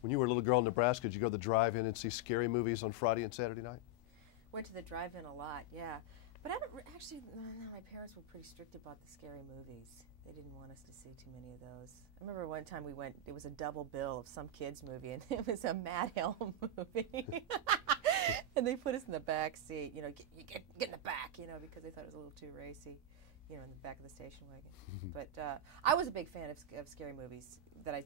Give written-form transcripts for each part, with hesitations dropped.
When you were a little girl in Nebraska, did you go to the drive-in and see scary movies on Friday and Saturday night? Went to the drive-in a lot, yeah. But I don't actually. No, my parents were pretty strict about the scary movies. They didn't want us to see too many of those. I remember one time we went. It was a double bill of some kids movie, and it was a Matt Helm movie. And they put us in the back seat. You know, get in the back. You know, because they thought it was a little too racy. You know, in the back of the station wagon. But I was a big fan of scary movies that I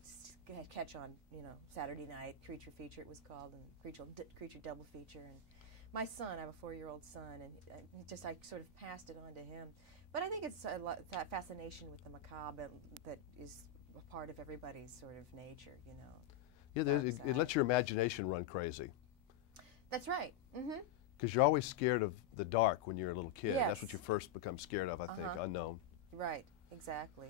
catch on, you know, Saturday night. Creature Feature it was called, and Creature Double Feature. And my son, I have a 4-year-old son, and I sort of passed it on to him. But I think it's that fascination with the macabre that is a part of everybody's sort of nature, you know. Yeah, it lets your imagination run crazy. That's right. Mm-hmm. Because you're always scared of the dark when you're a little kid. Yes. That's what you first become scared of, I think, unknown. Right, exactly.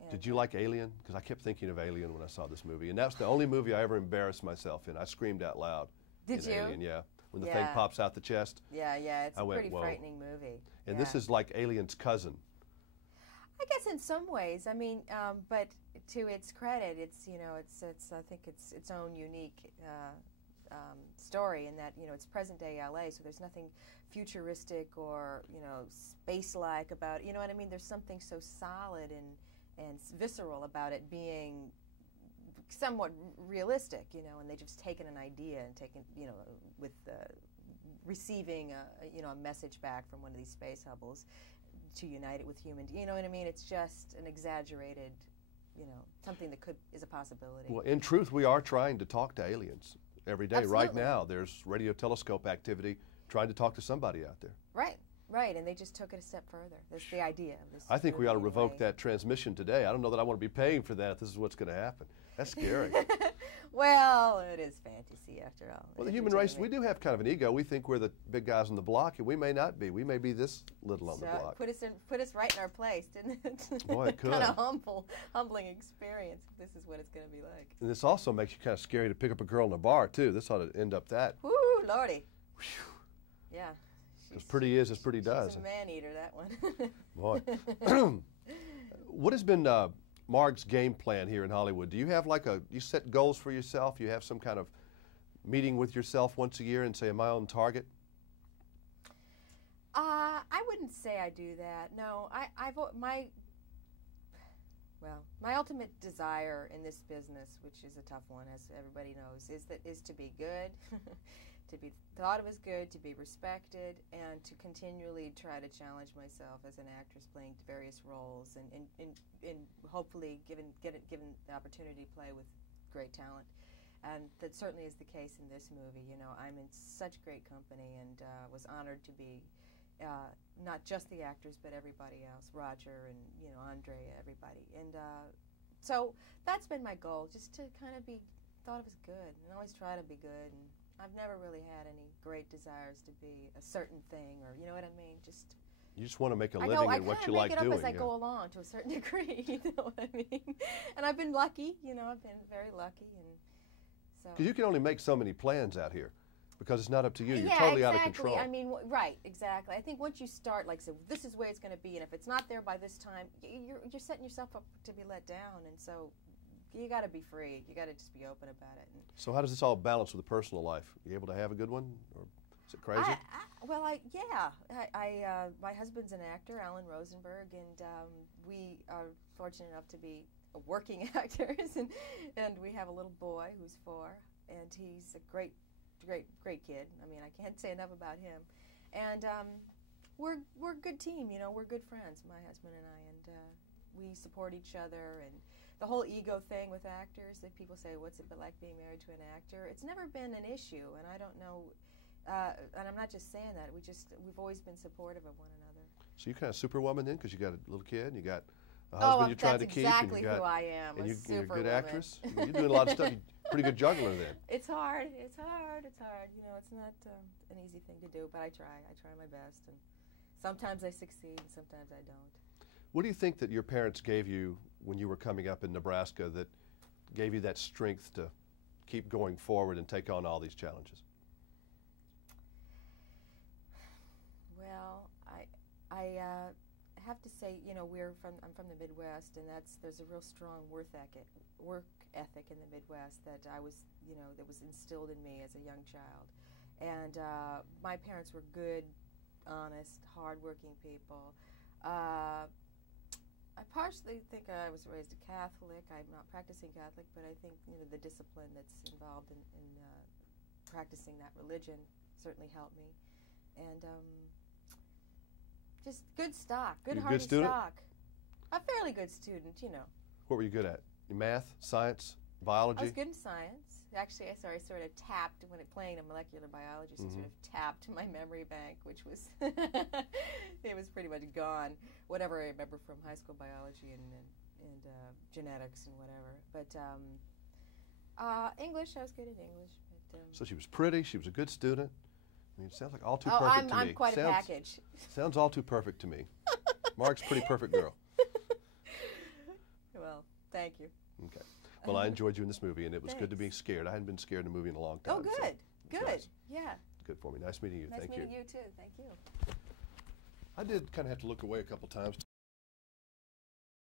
And did you like Alien? Because I kept thinking of Alien when I saw this movie. And that's the only movie I ever embarrassed myself in. I screamed out loud. Did you? Alien, yeah. When the thing pops out the chest. Yeah, it's a pretty frightening movie. And this is like Alien's cousin. I guess in some ways. I mean, but to its credit, it's, you know, it's I think it's its own unique story in that, you know, it's present day LA, so there's nothing futuristic or, you know, space-like about it. You know what I mean? There's something so solid and visceral about it being somewhat realistic, you know, and they've just taken an idea and taken, you know, with receiving a message back from one of these space hubbles to unite it with human, you know what I mean? It's just an exaggerated, you know, something that is a possibility. Well, in truth, we are trying to talk to aliens every day. Absolutely. Right now, there's radio telescope activity trying to talk to somebody out there. Right, and they just took it a step further. That's the idea of this. I think we ought to revoke that transmission today. I don't know that I want to be paying for that if this is what's going to happen. That's scary. Well, it is fantasy after all. Well, the human race, we do have kind of an ego. We think we're the big guys on the block, and we may not be. We may be this little on the block. Put us right in our place, didn't it? Boy, it could. Kind of humbling experience. This is what it's going to be like. And this also makes you kind of scary to pick up a girl in a bar, too. This ought to end up that. Woo, Lordy. Whew. Yeah. As pretty is as pretty does. She's a man-eater, that one. Boy. What has been Marg's game plan here in Hollywood? Do you have you set goals for yourself? You have some kind of meeting with yourself once a year and say, am I on target? I wouldn't say I do that. No, my ultimate desire in this business, which is a tough one, as everybody knows, is to be good, to be thought of as good, to be respected, and to continually try to challenge myself as an actress playing various roles, and hopefully given the opportunity to play with great talent. And that certainly is the case in this movie. You know, I'm in such great company, and was honored to be not just the actors, but everybody else, Roger and, you know, Andre, everybody. And so that's been my goal, just to kind of be thought of as good, and always try to be good. And I've never really had any great desires to be a certain thing, or, you know what I mean? You just want to make a living at what you like doing. I make it up as I go along to a certain degree, you know what I mean? And I've been lucky, you know, I've been very lucky, and so. Because you can only make so many plans out here, because it's not up to you. You're yeah, totally exactly. out of control. I mean, right, exactly. I think once you start, like, so this is the way it's going to be, and if it's not there by this time, you're setting yourself up to be let down, and so you got to be free. You got to just be open about it. And so how does this all balance with the personal life? Are you able to have a good one, or is it crazy? My husband's an actor, Alan Rosenberg, and we are fortunate enough to be working actors, and we have a little boy who's 4, and he's a great kid. I mean, I can't say enough about him. And we're a good team, you know, we're good friends, my husband and I, and we support each other. And the whole ego thing with actors, that people say, what's it like being married to an actor? It's never been an issue, and I don't know, and I'm not just saying that, we've always been supportive of one another. So you're kind of superwoman then, because you got a little kid, and you got a husband you're trying to keep. That's exactly who I am, and you're a good actress. Woman. You're doing a lot of stuff. You're a pretty good juggler then. It's hard. You know, it's not an easy thing to do, but I try my best, and sometimes I succeed and sometimes I don't. What do you think that your parents gave you when you were coming up in Nebraska that gave you that strength to keep going forward and take on all these challenges? Well, I have to say, you know, I'm from the Midwest, and there's a real strong work ethic in the Midwest that that was instilled in me as a young child. And my parents were good, honest, hardworking people. I partially think I was raised a Catholic. I'm not practicing Catholic, but I think, you know, the discipline that's involved in practicing that religion certainly helped me. And just good stock, good-hearted stock. A fairly good student, you know. What were you good at? Math, science, biology? I was good in science. Actually, I sort of tapped when playing in molecular biology, so sort of tapped my memory bank, which was it was pretty much gone. Whatever I remember from high school biology and genetics and whatever. But English, I was good at English. But, so she was pretty. She was a good student. I mean, it sounds like all too perfect to me. I'm quite a package. Sounds all too perfect to me. Marg's a pretty perfect girl. Well, thank you. Okay. Well, I enjoyed you in this movie, and it was good to be scared. I hadn't been scared in a movie in a long time. Oh, good. So Good. nice. Yeah. Good for me. Nice meeting you. Nice Thank you. meeting you, too. Thank you. I did kind of have to look away a couple times.